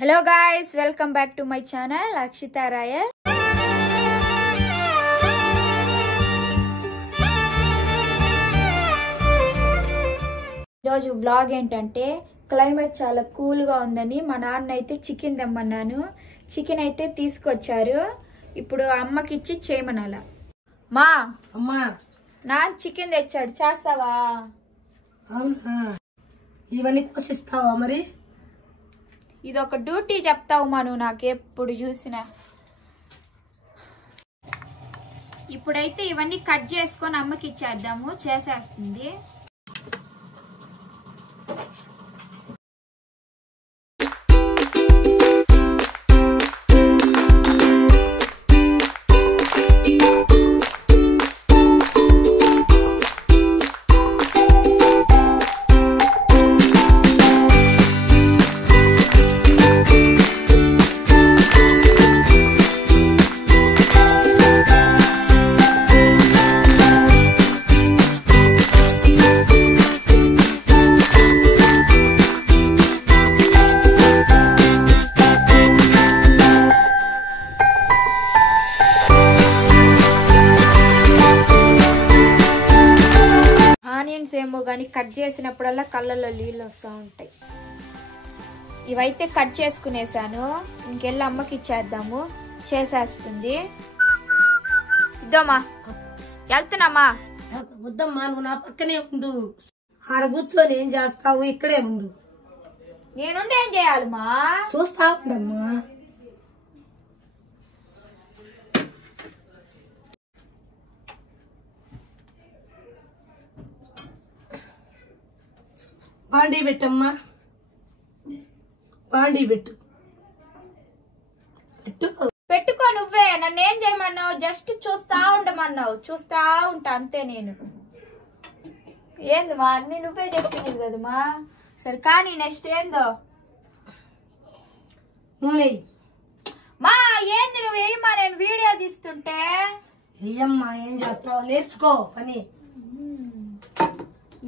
Hello guys, welcome back to my channel Akshita Raya. ఈరోజు vlog ఏంటంటే climate చాలా cool గా ఉందని మా నాన్న అయితే చికెన్ తెమ్మన్నాను. చికెన్ అయితే తీసుకొచ్చారు. ఇప్పుడు అమ్మకి ఇచ్చి చేయమనాల. మా అమ్మా నాన్న చికెన్ తెచ్చాడు, చేస్తావా? అవునా, ఇవన్నీ కోసిస్తావా? మరి ఇది ఒక డ్యూటీ చెప్తావు మా, నువ్వు నాకు ఎప్పుడు చూసినా. ఇప్పుడైతే ఇవన్నీ కట్ చేసుకొని అమ్మకి ఇచ్చేద్దాము, చేసేస్తుంది. ఆనియన్స్ ఏమో కానీ కట్ చేసినప్పుడల్లా కళ్ళల్లో నీళ్ళు వస్తూ ఉంటాయి. ఇవైతే కట్ చేసుకునేసాను, ఇంకెళ్ళి అమ్మకి ఇచ్చేద్దాము, చేసేస్తుంది. ఇద్దామా, వెళ్తున్నామా? వద్దమ్మా, నువ్వు నా పక్కనే ఉండు. ఆడ కూర్చొని ఏం చేస్తావు? ఇక్కడే ఉండు. నేనుండి ఏం చేయాలమ్మా? చూస్తా ఉండమ్మా. బాండీ పెట్టమ్మా, బాండీ పెట్టు. పెట్టుకో. నువ్వే నన్ను ఏం చేయమన్నావు? జస్ట్ చూస్తా ఉండమన్నావు, చూస్తా ఉంటా అంతే. నేను ఏందమ్మా అన్ని నువ్వే చెప్పింది కదమ్మా. సరే కానీ నెక్స్ట్ ఏందో నూనె మా. ఏంది నువ్వు వేయమ్మా, నేను వీడియో తీస్తుంటే. ఏయమ్మా, ఏం చేస్తావు? నేర్చుకో పని.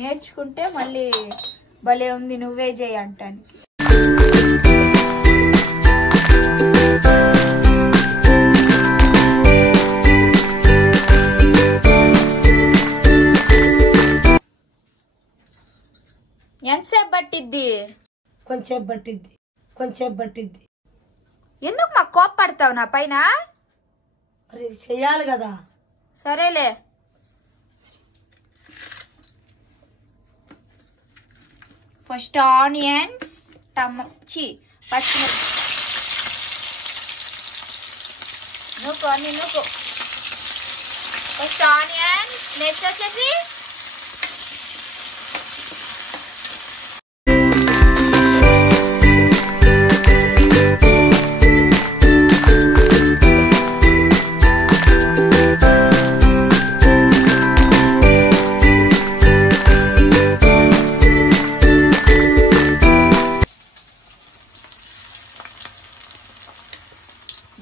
నేర్చుకుంటే మళ్ళీ భలే ఉంది, నువ్వే చేయి అంటాను. ఎంతసేపు పట్టిద్ది? కొంచెం పట్టిద్ది, కొంచెం పట్టిద్ది. ఎందుకు మాకు కోప్పడతావు నా పైన? మరి చెయ్యాలి కదా. సరేలే. ఫస్ట్ ఆనియన్స్, పచ్చిమిర్చి నూకు, అన్ని నూకు. ఫస్ట్ ఆనియన్స్, నెక్స్ట్ వచ్చేసి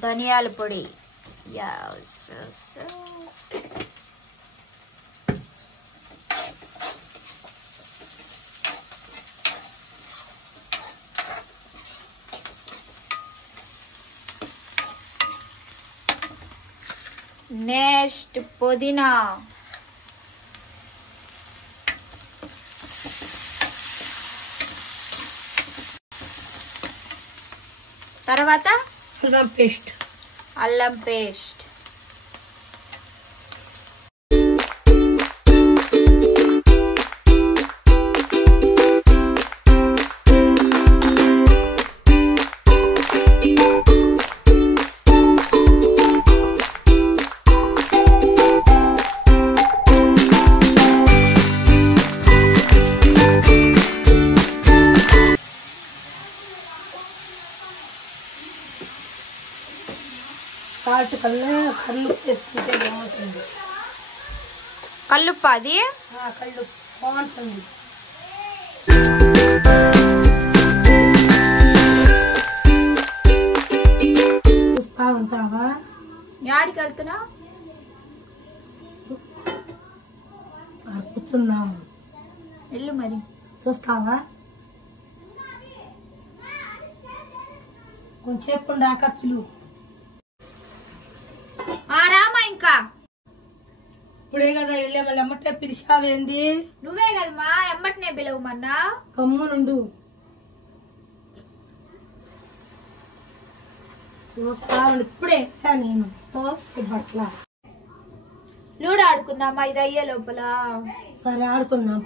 ధనియాల పొడి. నెక్స్ట్ పుదీనా. తర్వాత అల్లం పేస్ట్. అల్లం పేస్ట్. సాల్ట్ కల్లుప్పు వేసుకుంటే బాగుంటుంది. కల్లుప్పు? అది కల్లుప్పు బాగుంటుంది. చూస్తా ఉంటావా? యాడికి వెళ్తున్నా? కూర్చుందాము. వెళ్ళు మరి. చూస్తావా? కొంచెం చెప్పండి ఖర్చులు. రామా ఇంకా ఇప్పుడే కదా వెళ్ళే మళ్ళీ ఎమ్మటే పిలిచావేంది? నువ్వే కదమ్మా ఎమ్మటనే పిలవమన్నా. గమ్మునుండు. చూస్తాను ఇప్పుడే నేను బట్ల. లూడో ఆడుకుందామా ఇది అయ్యే లోపల? సరే ఆడుకుందాం.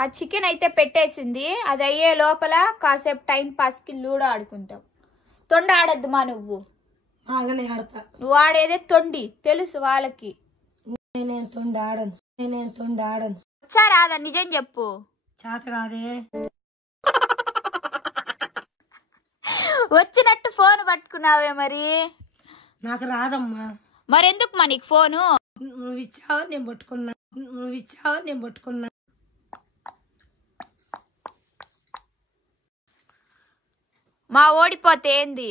ఆ చికెన్ అయితే పెట్టేసింది, అది అయ్యే లోపల కాసేపు టైం పాస్ కి లూడో ఆడుకుంటాం. తొండ ఆడద్దు మా నువ్వు. బాగానే ఆడతా. నువ్వు ఆడేదే తొండి తెలుసు వాళ్ళకి. నేనేం తొండి ఆడను. వచ్చా రాదా నిజం చెప్పు. చేత కాదే. వచ్చినట్టు ఫోన్ పట్టుకున్నావే మరి. నాకు రాదమ్మా. మరెందుకు మా నీకు ఫోను? నువ్వు ఇచ్చావు నేను పట్టుకున్నా. మా ఓడిపోతే ఏంది?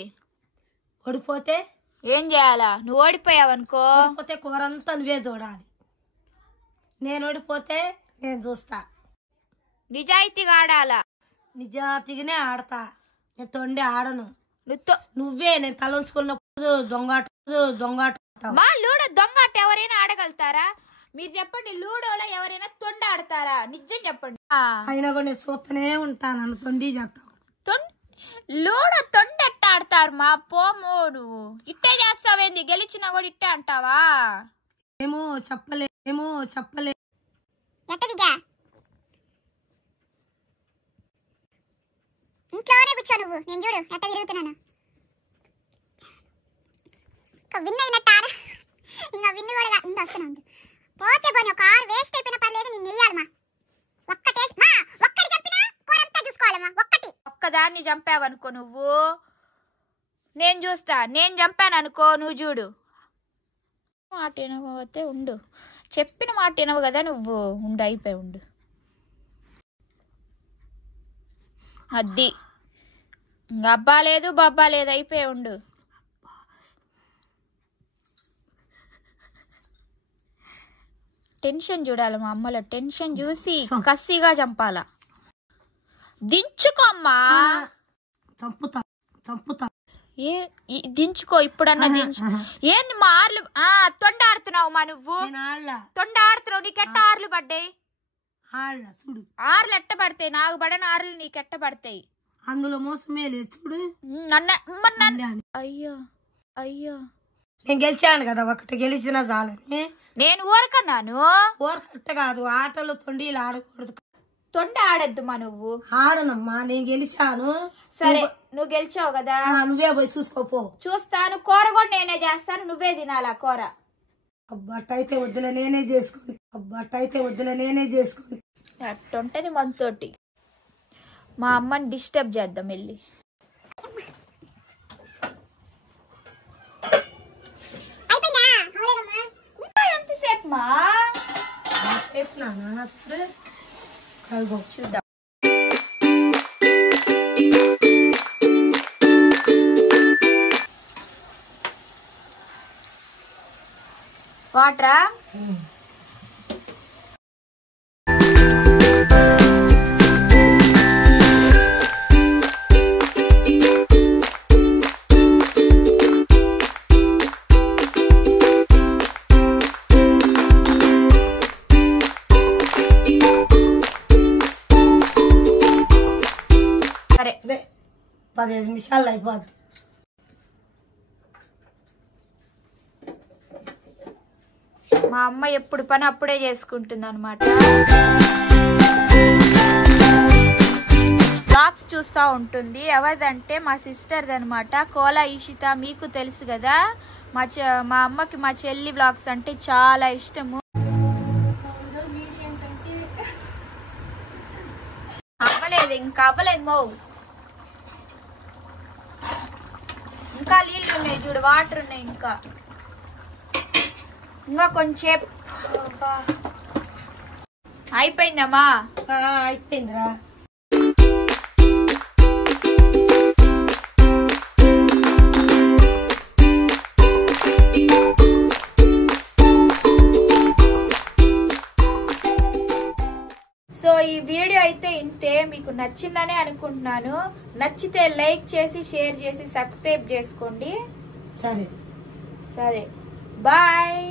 ఓడిపోతే ఏం చేయాలా? నువ్వు ఓడిపోయావనుకో ఓడిపోతే కూరంతా నువ్వే చూడాలి. నేను ఓడిపోతే నేను చూస్తా. నిజాయితీగా ఆడాలా? నిజాయితీగానే ఆడతా. నేను తొండి ఆడను. నువ్వే నేను తలంచుకున్నప్పుడు దొంగాట. మా లూడో దొంగాట ఎవరైనా ఆడగలుగుతారా? మీరు చెప్పండి, లూడోలో ఎవరైనా తొండి ఆడతారా? నిజం చెప్పండి. అయినా కూడా నేను చూస్తూనే ఉంటాను. నన్ను తొండి చేస్తావు. లూడో తొండి ఎట్ట ఆడతారు మా? పోము నువ్వు ఇట్టే చేస్తావేంది? గెలిచినా కూడా ఇట్టే అంటావా? ఏమో చెప్పలే. ఎట్టదిగా ఇంట్లోనే కూర్చో నువ్వు. నేను చూడు ఎట్ట తిరుగుతున్నాను. విన్ అయినట్టారా? ఇంకా విన్ కూడా వస్తున్నాను. పోతే పోనీ ఒక 6 వేస్ట్ అయిపోయినా పర్లేదు, నేను నెయ్యాలమ్మా. ఒక్కటి చెప్పినా కూరంతా చూసుకోవాలమ్మా. ఒక్కదాన్ని చంపావనుకో నువ్వు, నేను చూస్తా. నేను చంపాను అనుకో నువ్వు చూడు. మాట వినకపోతే ఉండు. చెప్పిన మాట వినవు కదా నువ్వు. ఉండు, అయిపోయి ఉండు. అద్ది అబ్బా లేదు బబ్బా లేదు, అయిపోయి ఉండు. టెన్షన్ చూడాలి మా అమ్మలో. టెన్షన్ చూసి కసిగా చంపాలా. దించుకో అమ్మా. చంపుతా. దించుకో ఇప్పుడన్నా దించు. ఏంది మా ఆర్లు తొండ ఆడుతున్నావు మా నువ్వు? తొండ ఆడుతున్నావు. నీకెట్ట ఆర్లు పడ్డాయి? ఆర్లు ఎట్ట పడతాయి? నాకు పడని ఆర్లు నీకెట్ట పడతాయి? అందులో మోసమే లేదు చూడు. అయ్యో నేను గెలిచాను కదా, ఒకటి గెలిచినా చాలని. నేను ఊరకన్నాను. ఊరకట్ట కాదు, ఆటలో తొండీలు ఆడకూడదు. తొండ ఆడద్దు మా నువ్వు. ఆడనమ్మా, నేను గెలిచాను. సరే నువ్వు గెలిచావు కదా, నువ్వే పోయి చూసుకోపో. చూస్తాను. కూర కూడా నేనే చేస్తాను, నువ్వే తినాలా కూర. అట్టయితే వద్దులే నేనే చేసుకుంటా. అట్టుంటది మనతోటి. మా అమ్మని డిస్టర్బ్ చేద్దాం వెళ్ళి. ఎంతసేపు మా చూద్దాం. వాటరా? సరే 15 నిమిషాలు అయిపోద్ది. మా అమ్మ ఎప్పుడు పని అప్పుడే చేసుకుంటుంది అనమాట. బ్లాగ్స్ చూస్తూ ఉంటుంది. ఎవరిదంటే మా సిస్టర్ది అనమాట, కోలా ఈషిత. మీకు తెలుసు కదా, మా అమ్మకి మా చెల్లి బ్లాగ్స్ అంటే చాలా ఇష్టము. అవ్వలేదు, ఇంకా అవ్వలేదు మో. ఇంకా నీళ్ళు ఉన్నాయి చూడు, వాటర్ ఉన్నాయి. ఇంకా కొంచెం అయిపోయిందమ్మా. అయిపోయిందిరా. సో ఈ వీడియో అయితే ఇంతే. మీకు నచ్చిందనే అనుకుంటున్నాను. నచ్చితే లైక్ చేసి షేర్ చేసి సబ్స్క్రైబ్ చేసుకోండి. సరే సరే బాయ్.